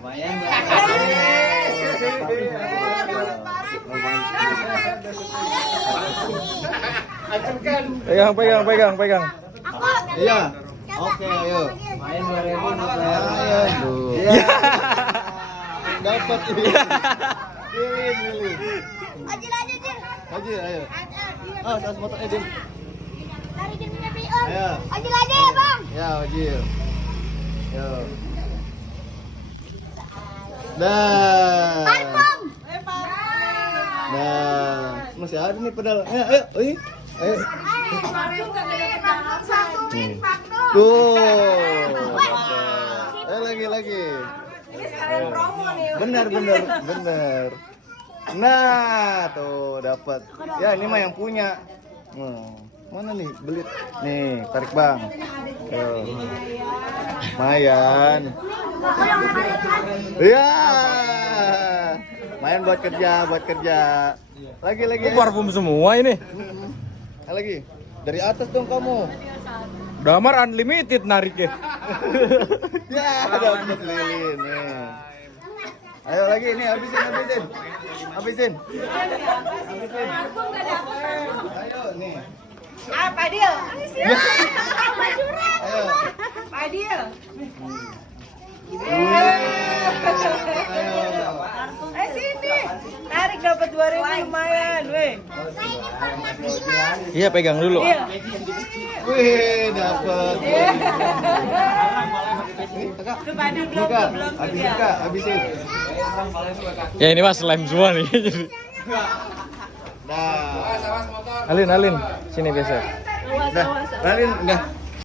Lumayan ya. Pegang. Iya. Oke, ayo. Main 2.000 ayo. Iya. Dapat ini. Pilih. Haji, ayo. Oh, 100 motor Edin. Ayo. Ajil aja ya, Bang. Ya, Haji. Yo. Dah. Bang. Nah, masih ada nih pedal. Ayo. Ayo. Tuh. Lagi. Benar. Nah, tuh dapat. Ya, ini mah yang punya. Mana nih belit? Nih, tarik Bang. Tuh. Lumayan. Iya. Main buat kerja. Lagi. Parfum semua ini. Lagi. Dari atas dong kamu. Damar unlimited nariknya. Ya, dapat lilin nih. Ayo lagi nih, habisin. Ayo nih. Padil. Ayo. Padil. Sini. Tarik dapat 2.000 lumayan, weh. Iya, pegang dulu. Wih, dapat. Padil belum Habisin. Ya ini mas slime semua nih. Nah. Alin, sini biasa. Dah, Ralin, udah.